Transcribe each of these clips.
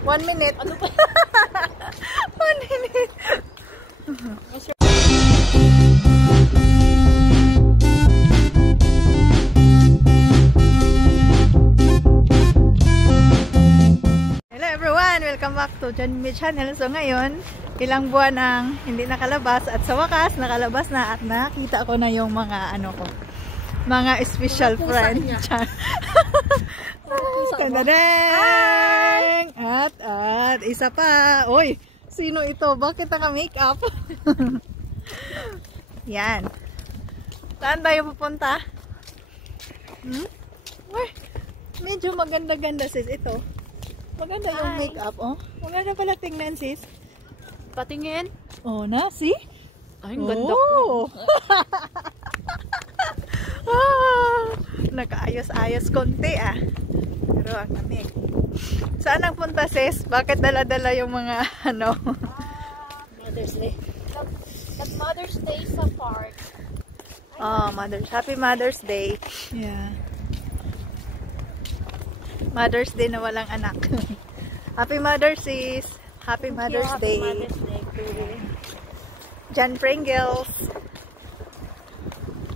1 minute. Ano ba? 1 minute. Hello everyone! Welcome back to John Me Channel. So ngayon, ilang buwan ang hindi nakalabas at sa wakas nakalabas na at nakita ko na yung mga ano ko. Mga special friend. Tandadeng! At isa pa. Oy, sino ito? Bakit naka-makeup? Yan. Saan tayo pupunta? Uy, medyo maganda-ganda sis ito. Maganda yung makeup, oh. Maganda pala tingnan sis. Patingin? Oh, na, see? Ay, ang ganda ko. Nakaayos-ayos konti ah. Pero ang lamig. Saan ang punta sis? Bakit dala-dala yung mga ano? Mother's Day. But Mother's Day sa park. Oh, Happy Mother's Day. Yeah. Mother's Day na walang anak. Happy Mother's sis. Happy Mother's Day. Happy Mother's Day. John Pringles.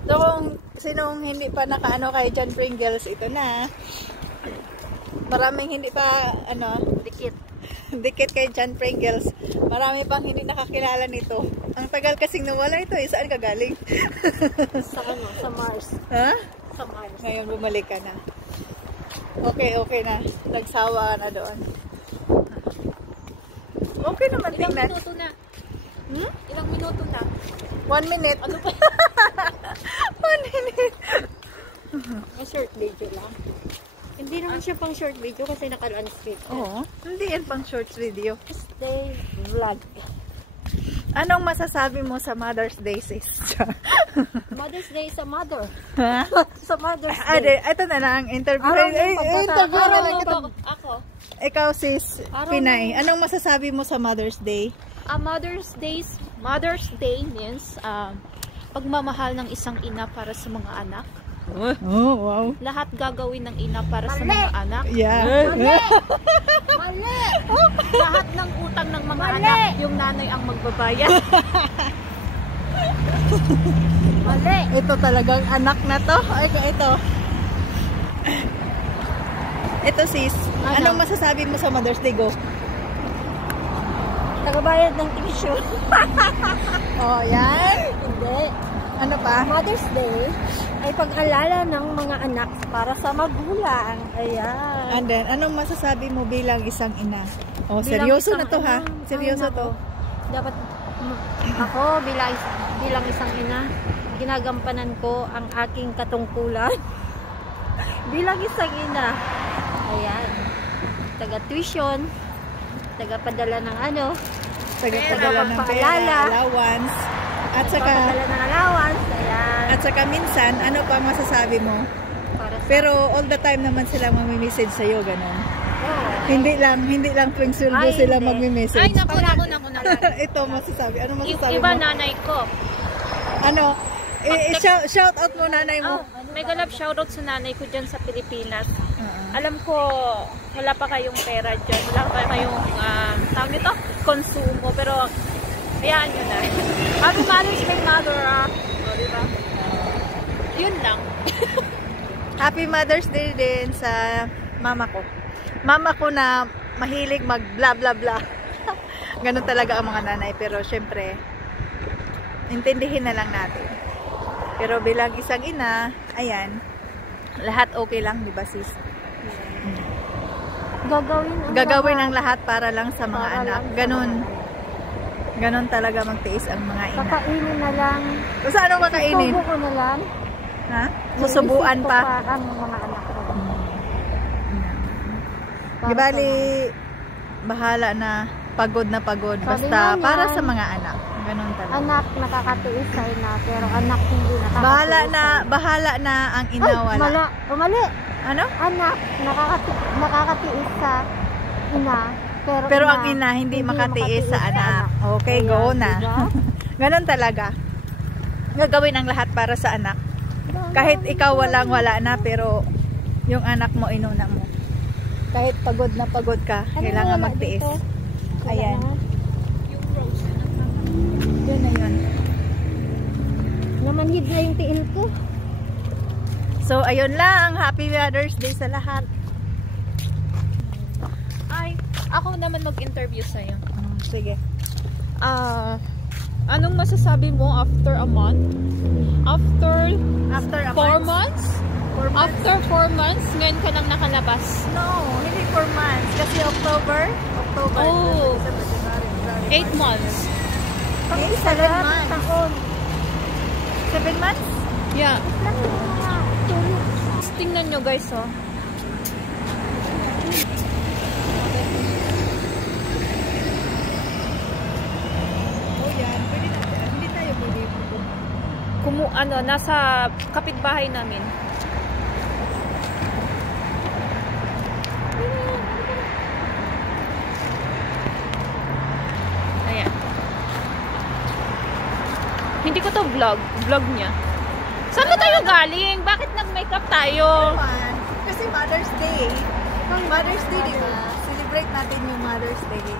So kung sinong hindi pa nakaano kay John Pringles, ito na. Maraming hindi pa ano, dikit kay John Pringles. Marami pang hindi nakakilala nito. Ang tagal kasing nawala ito, saan ka galing? Sa ano, sa Mars. Ha? Sa Mars. Ngayon bumalik ka na. Okay na. Nagsawa na doon. Okay naman tingnan. Ilang minuto na? Ilang minuto na? 1 minute. Ano ba? 1 minute. May short video lang. Hindi naman siya pang short video kasi naka-landscape. Oo. Hindi yan pang shorts video. Stay vlog. Anong masasabi mo sa Mother's Day sis? Mother's Day sa mother. Ha? Sa Mother's Day. Ito na lang. Interview. Interview na lang kita. Ako. Ikaw sis, Pinay. Anong masasabi mo sa Mother's Day? Mother's Day means pagmamahal ng isang ina para sa mga anak. Oh, wow. Lahat gagawin ng ina para sa mga anak. Yeah. Mali! Lahat ng utang ng mga anak, yung nanay ang magbabayad. Mali! Ito talagang anak na to. Ito. Ito sis, anong masasabi mo sa Mother's Day? Go. Tagabayad ng tuition. Oh, yan. Hindi. Ano pa? Mother's Day ay pag-alala ng mga anak para sa magulang. Ayan. And then, anong masasabi mo bilang isang ina? Oh, seryoso na to ha? Seryoso to. Dapat ako bilang isang ina, ginagampanan ko ang aking katungkulan. Bilang isang ina. Ayan. Taga-tuition, taga-padala ng ano, Taga-padala ng pera, allowance. At saka taga-padala ng allowance. Ayan. At saka minsan, ano pa masasabi mo? Para sa Pero all the time naman sila magme-message sa'yo, ganun. oh. Hindi lang tuwing sweldo Ay, sila hindi. magme-message. Ay, naku. Ito masasabi. Ano masasabi Iba mo? nanay ko. Ano? Shout out mo nanay mo. Mega love shoutout sa nanay ko dyan sa Pilipinas. Alam ko, wala pa kayong pera dyan. Wala pa kayong, tawag nito, konsumo. Pero, hayaan nyo na. Happy Mother's Day, mother. O, diba? Yun lang. Happy Mother's Day din sa mama ko. Mama ko na mahilig mag bla bla bla. Ganun talaga ang mga nanay. Pero, syempre, intindihin na lang natin. Pero bilang isang ina, ayan, lahat okay lang, di ba sis? Gagawin ang lahat para lang sa mga anak. Ganon talaga magtiis ang mga ina. Kakainin na lang. So, anong kakainin? Susubo ko na lang. Ha? Susubuan pa? Ang mga anak ko. Di bali, bahala na pagod. Basta para sa mga anak. Ganon talaga. Anak nakakatiis sa ina, pero anak hindi nakakatiis. Bahala na ang ina wala. Mali. Ano? Anak nakakatiis sa ina, pero ang ina hindi makatiis sa anak. Okay, go na. Diba? Ganon talaga. Gagawin ang lahat para sa anak. Kahit ikaw wala na, pero yung anak mo inuna mo. Kahit pagod na pagod ka, kailangan wala magtiis. dito? Wala Ayan. na. Yung rose na Yun na yun. Namanhid na yung tiil ko. So, ayun lang. Happy Mother's Day sa lahat. Ay, ako naman mag-interview sa'yo. Sige. Anong masasabi mo after a month? After After a 4 month? months? 4 months? After 4 months, ngayon ka nang nakalabas. No, hindi 4 months. Kasi October. Oh. December, January, February, 8 March, months. April. Okay, 7 months. Taon. 7 months? Yeah. Lang yung mga tulog. Tingnan nyo guys, oh. Oh, yan. Pwede natin. Hindi tayo pwede. Nasa kapitbahay namin. Ayan. Hindi ko to vlog. Vlog niya. Saan na tayo galing? Bakit nag-makeup tayo? Naman, kasi Mother's Day. Mother's Day, di ba? Celebrate natin yung Mother's Day.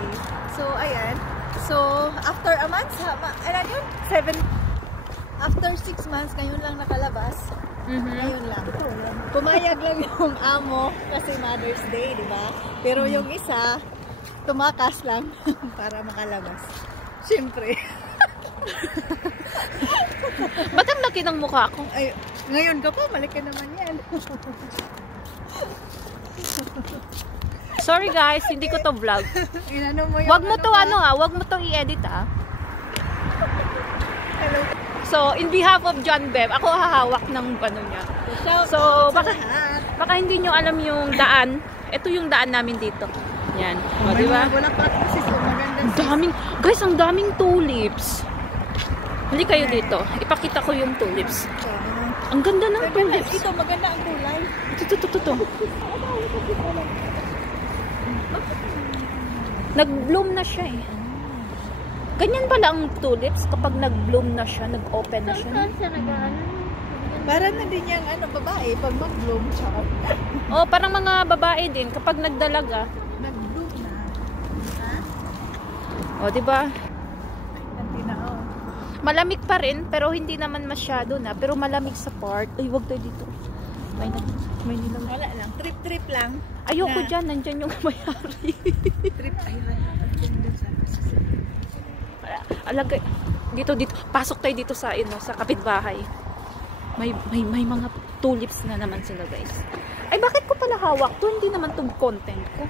So, ayan. So, after a month, ano yun? 7. After 6 months, ngayon lang nakalabas. Ngayon lang. Pumayag lang yung amo kasi Mother's Day, di ba? Pero yung isa, tumakas lang para makalabas. Siyempre. Ba't ang laki ng mukha ko? Ay, ngayon ka pa, malaki naman yan. Sorry guys, hindi ko to vlog. Inano mo yung Wag mo to wag mo to i-edit Hello. So, in behalf of John Bev, ako hahawak ng ano niya. So, baka hindi nyo alam yung daan. Ito yung daan namin dito. Yan. O, di ba? Wala pa kasi so maganda. Ang daming, guys, ang daming tulips. Hindi kayo dito. Ipakita ko yung tulips. Ang ganda ng tulips. Ito, maganda ang kulay. Ito. Nag-bloom na siya eh. Ganyan pala ang tulips kapag nag-bloom na siya, nag-open na siya. Saan siya nag-ano? Para na din yung babae pag mag-bloom siya. Oh, parang mga babae din kapag nagdalaga. Nag-bloom na. Ha? Oh, 'di ba? Hindi na oh. Malamig pa rin pero hindi naman masyado na, pero malamig sa part. Ay, wag tayo dito. May nilang. Wala lang. Trip lang. Ayoko Na. diyan, nandiyan yung may-ari. Trip. Ayun. Alagay dito. Pasok tayo dito sa sa kapitbahay. May mga tulips na naman sila, guys. Ay, bakit ko pala hawak to? Hindi naman tong content ko.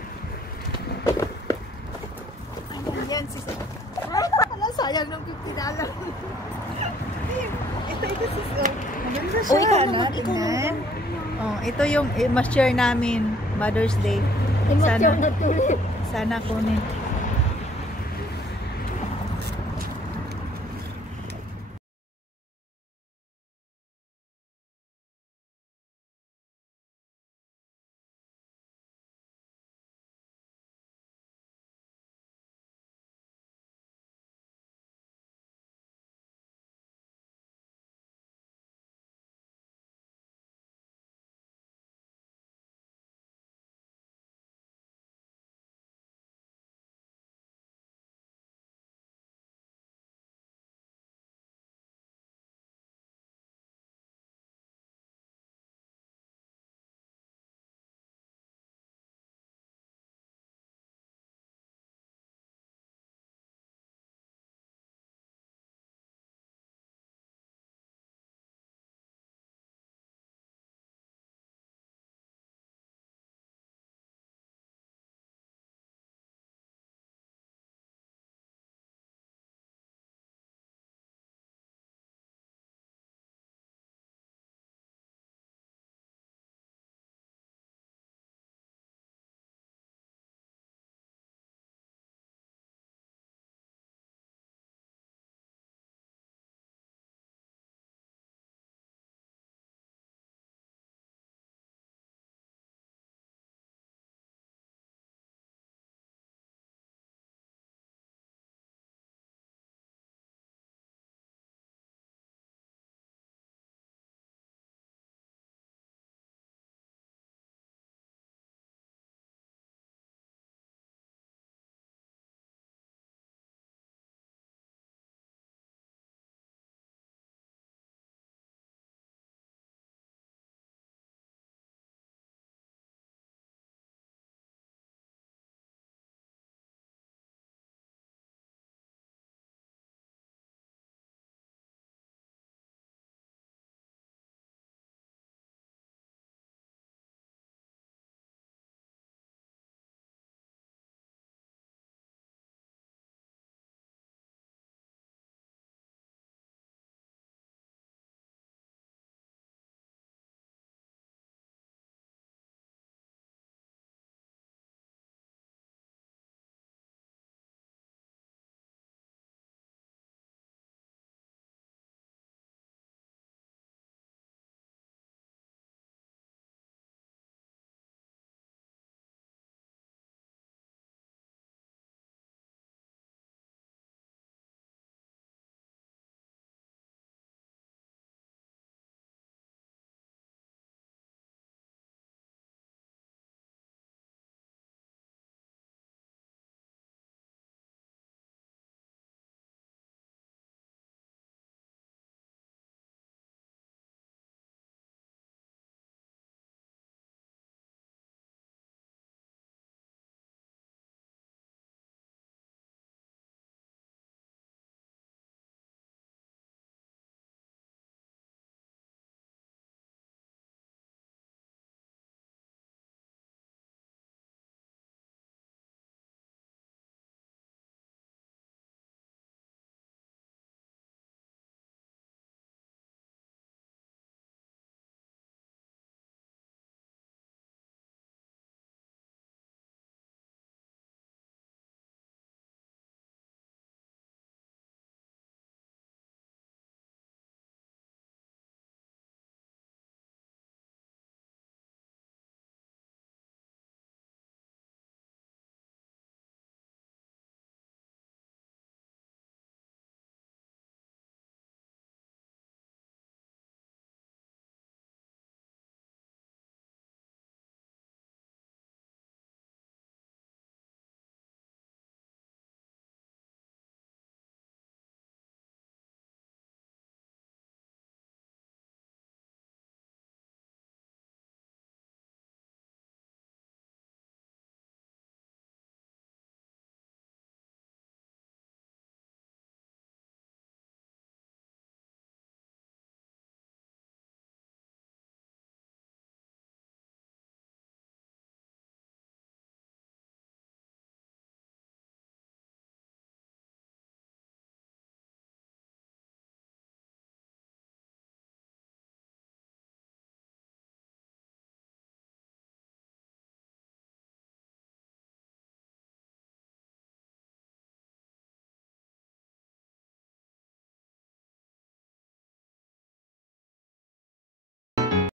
Ayan, sis. Wala, sayang ng $50. Ito, sis. Maganda siya. Oh, ikaw no? naman, ikaw Tingnan. naman. Oh, ito yung ma-share namin Mother's Day. Immature na tulip. Sana kunin.